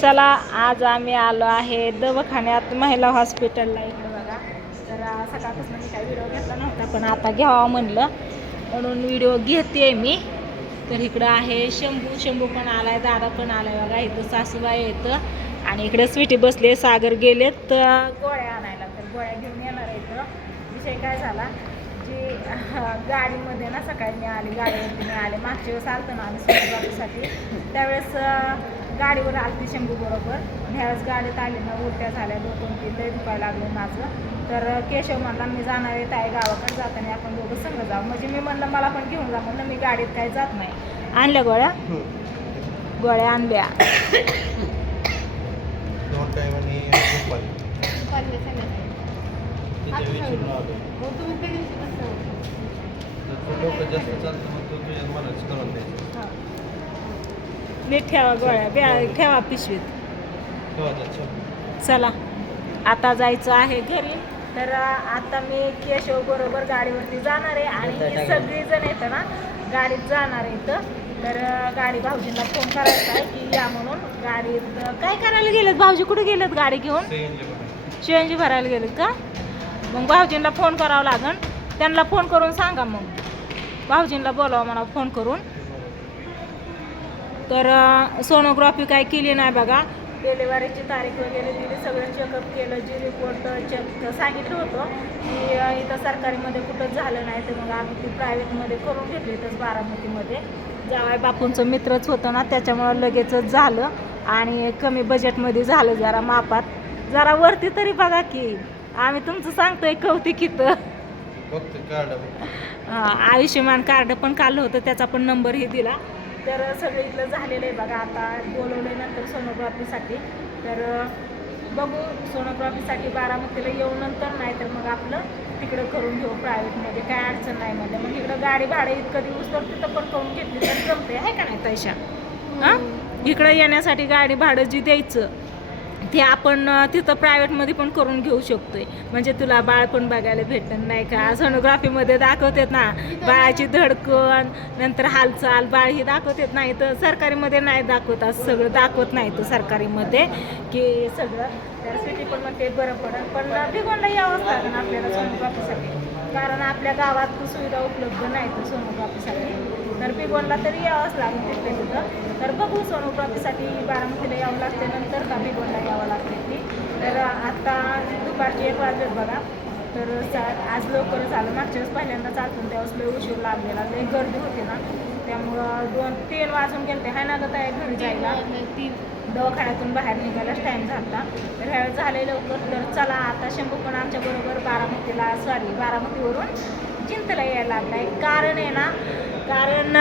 चला आज आम्ही आलो आहे दवाखान्यात महिला हॉस्पिटलला इकडे बघा. तर सकाळपासून मी काही व्हिडिओ घेतला नव्हता पण आता घ्यावा म्हणलं म्हणून व्हिडिओ घेते मी. तर इकडं आहे शंभू पण आलाय, दादा पण आलाय बघा. इथं सासूबाई येतं आणि इकडे स्वीटी बसले, सागर गेलेत गोळ्या आणायला. तर गोळ्या घेऊन येणार आहे. इथं विषय काय झाला जी गाडीमध्ये ना सकाळी मी आली, गाडीवरती मी आले. मागच्या वेळेस आलतं ना आम्ही सोनोग्राफीसाठी, त्यावेळेस गाडीवर आलती शंभू बरोबर. ह्यावेळेस गाडीत आली ना उलट्या झाल्या, 2-3 लय दुखायला लागले माझं. तर केशव म्हणला मी जाणार आहे ताई गावाकडे, जाताना आपण दोघं संग जाऊ. म्हणजे मी म्हणलं मला पण घेऊन जा म्हणलं, मी गाडीत काही जात नाही. आणल्या गोळ्या आणल्या. नीट ठेवा गोळ्या, ठेवा पिशवीत. चला आता जायचं आहे घरी. तर आता मी केशव बरोबर गाडीवरती जाणार आहे आणि सगळीजण येतं ना गाडीत जाणार आहे इथं. तर गाडी भाऊजींना फोन करायचा आहे की या म्हणून. गाडीत काय करायला गेलेत भाऊजी? कुठे गेलेत गाडी घेऊन? CNG भरायला गेलेत का? मग भाऊजींना फोन करावं लागेल. त्यांना फोन करून सांगा, मग भाऊजींना बोलावा म्हणा फोन करून. तर सोनोग्राफी काय केली नाही बघा. डिलिव्हरीची तारीख वगैरे दिली, सगळं चेकअप केलं. जी रिपोर्ट चेक सांगितलं होतं की इथं सरकारीमध्ये कुठंच झालं नाही, तर मग आम्ही ती प्रायव्हेटमध्ये करून घेतली. इथंच बारामतीमध्ये जावाय बापूंचं मित्रच होतं ना, त्याच्यामुळं लगेचच झालं आणि कमी बजेटमध्ये झालं. जरा मापात, जरा वरती तरी बघा की. आम्ही तुमचं सांगतोय कौतिक इथं. आयुष्यमान कार्ड पण काढलं होतं, त्याचा पण नंबरही दिला. तर सगळं इथलं झालेलं आहे बघा. आता बोलवलं नंतर सोनोग्राफीसाठी. तर बघू सोनोग्राफीसाठी बारामतीला येऊ नंतर, नाही तर मग आपलं तिकडं करून घेऊ प्रायव्हेटमध्ये, काय अडचण नाही म्हणजे. मग इकडं गाडी भाडे इतकं दिवस तर तिथं पण करून घेतली तर जमते, आहे का नाही पैशा? हां, इकडं येण्यासाठी गाडी भाडं जी द्यायचं ते आपण तिथं प्रायव्हेटमध्ये पण करून घेऊ शकतोय. म्हणजे तुला बाळ पण बघायला भेटणार नाही का? सोनोग्राफीमध्ये दाखवतात ना बाळाची धडकन, नंतर हालचाल, बाळ ही दाखवतात. नाही तर सरकारीमध्ये नाही दाखवत, असं सगळं दाखवत नाही तर सरकारीमध्ये की सगळं. त्यासाठी पण मग ते बरं पडेल. पण भिगवणला यावंच लागेल आपल्याला सोनोग्राफीसाठी, कारण आपल्या गावात सुविधा उपलब्ध नाही तर सोनोग्राफीसाठी. तर भिगवणला तरी यावंच लागेल तिथं. तर बघू सोनोग्राफीसाठी बारामतीला यावं लागते नंतर का भिगवणला यावं लागते ती. तर आता दुपारचे 1 वाजलेत बघा. तर आज लवकरच आलं. मागच्या वेळेस पहिल्यांदा चालतो त्यावेळेस लय उशीर लागलेला, लय गर्दी होती ना, त्यामुळं 2-3 वाजून गेले. हाय ना गं ताई घरी जायला, दवाखान्यातून बाहेर निघायलाच टाईम झाला. तर ह्यावेळेस झाले लवकर. तर चला आता शंभू पण आमच्याबरोबर बारामतीवरून चिंतला यायला लागला आहे. कारण आहे ना, कारण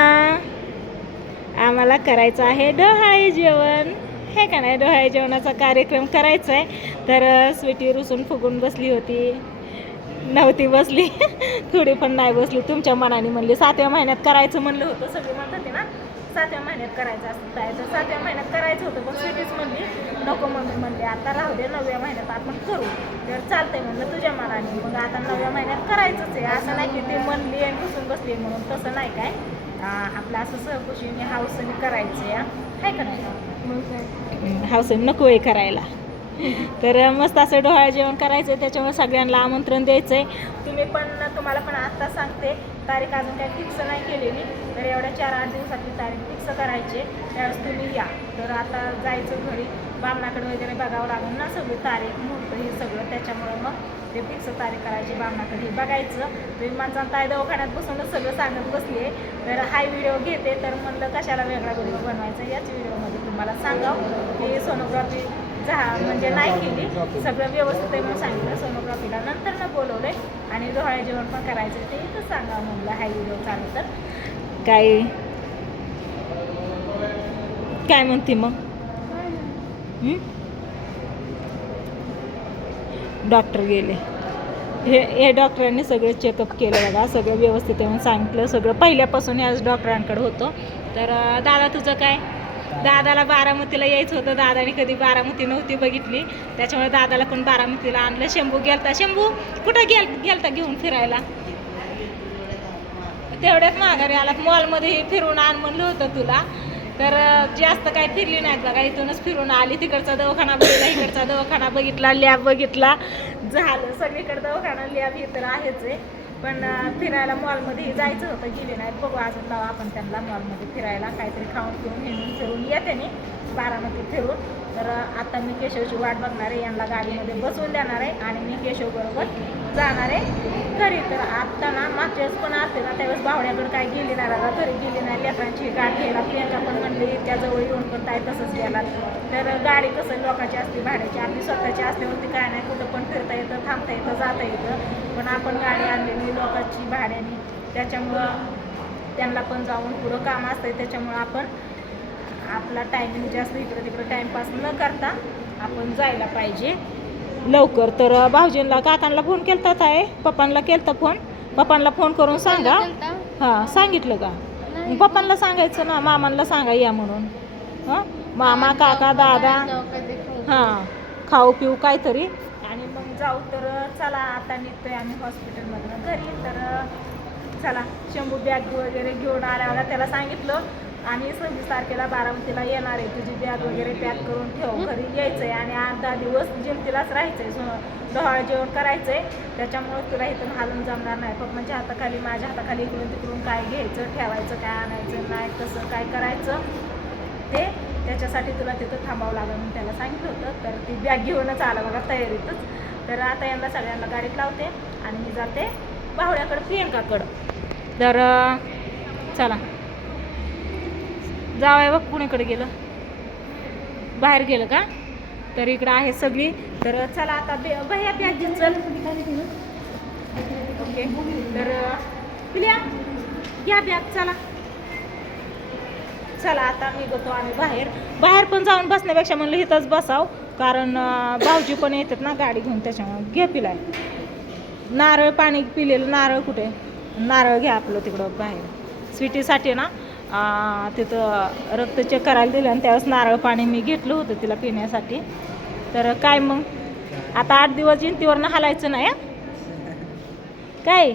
आम्हाला करायचं आहे डोहाळे जेवण, हे का नाही? डोहाळे जेवणाचा कार्यक्रम करायचा आहे. तर स्वीटी रुसून फुगून बसली होती, नव्हती बसली थोडी पण नाही बसली. तुमच्या मनाने म्हणली 7व्या महिन्यात करायचं म्हणलं होतं. सगळे म्हणत होते ना 7व्या महिन्यात करायचं असतं आहे, तर 7व्या महिन्यात करायचं होतं. पण स्वीटीच म्हणली नको, मम्मी म्हणली आता राहू दे, 9व्या महिन्यात आपण करू. तर चालतंय म्हणलं तुझ्या मनाने. मग आता 9व्या महिन्यात करायचंच आहे. असं नाही की ती म्हणली आणि बसून बसली म्हणून, तसं नाही काय. आपलं असं सहकुशीने हाऊसने करायचं या, आहे का नाही? हाऊसने नको आहे करायला. तर मस्त असं डोहाळे जेवण करायचं आहे, त्याच्यामुळे सगळ्यांना आमंत्रण द्यायचं आहे. तुम्हाला पण आत्ता सांगते, तारीख अजून काही फिक्स नाही केलेली. तर एवढ्या 4-8 दिवसातली तारीख फिक्स करायची, त्यावेळेस तुम्ही या. तर आता जायचं घरी, बामणाकडे वगैरे बघावं लागेल ना सगळी तारीख मुहूर्त हे सगळं. त्याच्यामुळं मग ते फिक्स तारीख करायची, बामणाकडे हे बघायचं. तुम्ही माझा ताई दवाखान्यात बसूनच सगळं सांगत बसली आहे. तर हाय व्हिडिओ घेते, तर म्हणलं कशाला वेगळा व्हिडिओ बनवायचा. याच व्हिडिओमध्ये तुम्हाला सांगावं की सोनोग्राफी म्हणजे नाही केली, सगळं व्यवस्थित आहे म्हणून सांगितलं. सोनोग्राफीला नंतर न बोलवलंय आणि डोहाळे जेवण पण करायचं ते इथं सांगा म्हणलं. हाय व्हिडिओ चालू तर काय म्हणते मग? डॉक्टर गेले, हे डॉक्टरांनी सगळं चेकअप केलं बघा, सगळं व्यवस्थित आहे म्हणून सांगितलं. सगळं पहिल्यापासून याच डॉक्टरांकडे होतं. तर दादा तुझं काय? दादाला बारामतीला यायचं होतं, दादाने कधी बारामती नव्हती बघितली, त्याच्यामुळे दादाला पण बारामतीला आणलं. शंभू गेलता. शंभू कुठं गेलता घेऊन फिरायला? तेवढ्यात माघारी आलात. मॉलमध्ये फिरून आण म्हणलं होतं तुला, तर जास्त काय फिरली नाहीत बघा, इथूनच फिरून आली. तिकडचा दवाखाना बघितला, इकडचा दवाखाना बघितला, लॅब बघितला, झालं. सगळीकडे दवाखाना लॅब हे तर आहेच आहे. पण फिरायला मॉलमध्ये जायचं होतं, गेले नाहीत. बघू अजून लावा आपण त्यांना मॉलमध्ये फिरायला, काहीतरी खाऊन पिऊन हिंडून फिरून येते मी बारामती फिरून. तर आता मी केशवची वाट बघणार आहे, यांना गाडीमध्ये बसवून देणार आहे आणि मी केशवबरोबर जाणार आहे घरी. तर आत्ता ना मागच्या वेळेस पण असते ना, त्यावेळेस बावड्याकडे काय गेली नाही दादा, घरी गेली नाही. लेकरांची गाडी घ्यायला प्रियंका पण म्हणली त्याजवळ येऊन पण काय तसंच गेला. तर गाडी कसं लोकांची असते भाड्याची, आपली स्वतःची असल्यावरती काय नाही, कुठं पण फिरता येतं, थांबता येतं, जाता येतं. पण आपण गाडी आणलेली लोकांची भाड्याने, त्याच्यामुळं त्यांना पण जाऊन पुढं काम असतं. त्याच्यामुळं आपण आपला टायमिंग जास्त इकडं तिकडं टाईमपास न करता आपण जायला पाहिजे लवकर. तर भाऊजींना काकांना फोन केलता आहे, पप्पांना केलता फोन. पप्पांना फोन करून सांगा. हां सांगितलं का? पप्पांना सांगायचं ना, मामांना सांगा या म्हणून. हां मामा काका दादा हां खाऊ पिऊ काहीतरी आणि मग जाऊ. तर चला आता निघतोय आम्ही हॉस्पिटलमधून घरी. तर चला शंभू बॅग वगैरे घेऊन आल्याला त्याला सांगितलं आणि 26 तारखेला बारामतीला येणार आहे, तुझी बॅग वगैरे पॅक करून ठेव, घरी यायचं आहे आणि 8-10 दिवस जिंतीलाच राहायचं आहे, डोहाळ जेवण करायचं आहे. त्याच्यामुळे तुला इथून हालून जमणार नाही. पप्पांच्या हाताखाली माझ्या हाताखाली इकडून तिकडून काय घ्यायचं ठेवायचं, काय आणायचं नाही, कसं काय करायचं ते त्याच्यासाठी तुला तिथं थांबावं लागेल म्हणून त्याला सांगितलं होतं. तर ती बॅग घेऊनच आलं बघा तयारीतच. तर आता यांना सगळ्यांना गाडीत लावते आणि मी जाते बावड्याकडं प्रियंकाकडं. तर चला जावं बघ कुणीकडे गेलं, बाहेर गेलं का? तर इकडं आहे सगळी. तर चला आता भैया बॅग घेऊन चल. ओके तर पिल्या घ्या बॅग. चला चला आता निघतो आम्ही बाहेर. बाहेर पण जाऊन बसण्यापेक्षा म्हणलं इथंच बसाव, कारण भाऊजी पण येतात ना गाडी घेऊन. त्याच्यामुळे घे पिलाय नारळ पाणी पिलेलं. नारळ कुठे? नारळ घ्या आपलं तिकडं बाहेर स्वीटीसाठी ना. तिथं रक्त चेक करायला दिलं आणि त्यावेळेस नारळ पाणी मी घेतलं होतं तिला पिण्यासाठी. तर काय मग आता 8 दिवस जिंतीवरनं हालायचं नाही काय.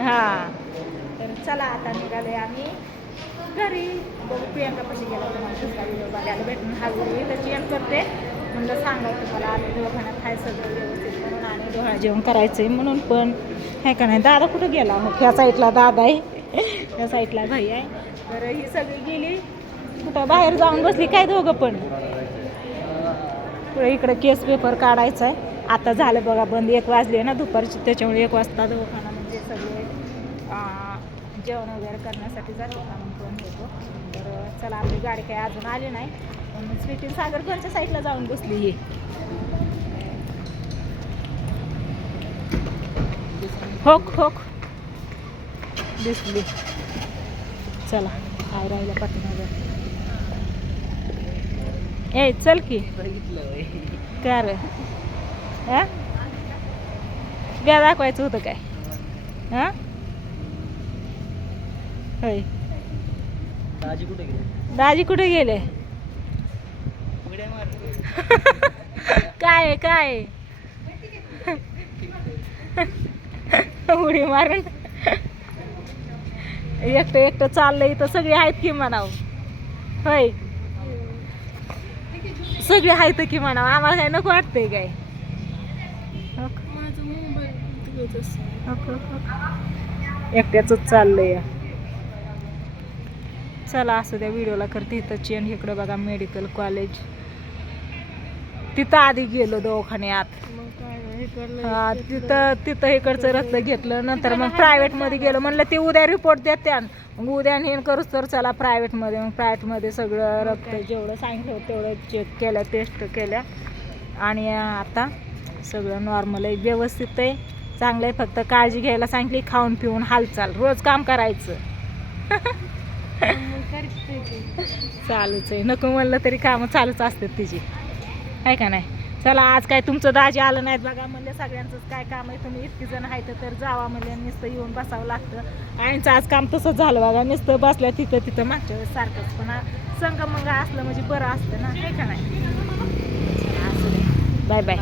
हां तर चला आता निघाले आम्ही घरी. बघू प्रियंकापाशी गेला तुम्हाला दुसरा व्हिडिओ बघायला भेटून हा व्हिडिओ त्याची एंड करते. म्हणलं सांगा तुम्हाला आले दवाखान्यात आहे सगळं व्यवस्थित म्हणून आणि डोहाळ जेवण करायचं आहे म्हणून. पण आहे का नाही दादा कुठं गेला? ह्या साईडला दादा आहे, त्या साईडला भाई आहे. तर ही सगळी गेली कुठं बाहेर जाऊन बसली काय दोघं पण. पुढे इकडं केस पेपर काढायचा आहे. आता झालं बघा बंद, 1 वाजले ना दुपारची, त्याच्यामुळे 1 वाजता दवाखाना म्हणजे सगळे जेवण वगैरे करण्यासाठी जातो आम्ही बंद होतो. तर चला आपली गाडी काही अजून आली नाही. पण स्वीटी सागर घरच्या साईडला जाऊन बसली ही. होक होक दिसली. चला काय राहिलं पाठीमागं. ए चल की का रे? हां ब्या दाखवायचं होतं काय? हां होय दाजी कुठे गेले? काय काय उडी मारून एकटं चाललंय तर सगळे आहेत की म्हणाव. होय सगळे आहेत की म्हणाव. आम्हाला काय नको वाटतंय काय? एकट्याच चाललंय. चला असं त्या व्हिडिओला करते इथं चेन. इकडं बघा मेडिकल कॉलेज, तिथं आधी गेलो दवाखान्यात. तिथं इकडचं रक्त घेतलं. नंतर मग प्रायव्हेटमध्ये गेलो. म्हणलं ते उद्या रिपोर्ट देते, मग उद्या नेन करूच तर चला प्रायव्हेटमध्ये. मग प्रायव्हेटमध्ये सगळं रक्त जेवढं सांगितलं तेवढं चेक केलं, टेस्ट केल्या आणि आता सगळं नॉर्मल आहे, व्यवस्थित आहे, चांगलं आहे. फक्त काळजी घ्यायला सांगितली, खाऊन पिऊन हालचाल, रोज काम करायचं. चालूच आहे, नको म्हणलं तरी कामं चालूच असतात तिची, आहे का नाही. चला आज काय तुमचं दाजी आलं नाहीत बघा. म्हणलं सगळ्यांचंच काय काम आहे, तुम्ही इतकी जण आहेत तर जावा म्हणजे नुसतं येऊन बसावं लागतं. आईंचं आज काम तसंच झालं बघा, नुसतं बसल्या तिथं मागच्या वेळेस सारखंच. पण संगमंगा असलं म्हणजे बरं असतं ना, आहे का नाही. असं बाय बाय.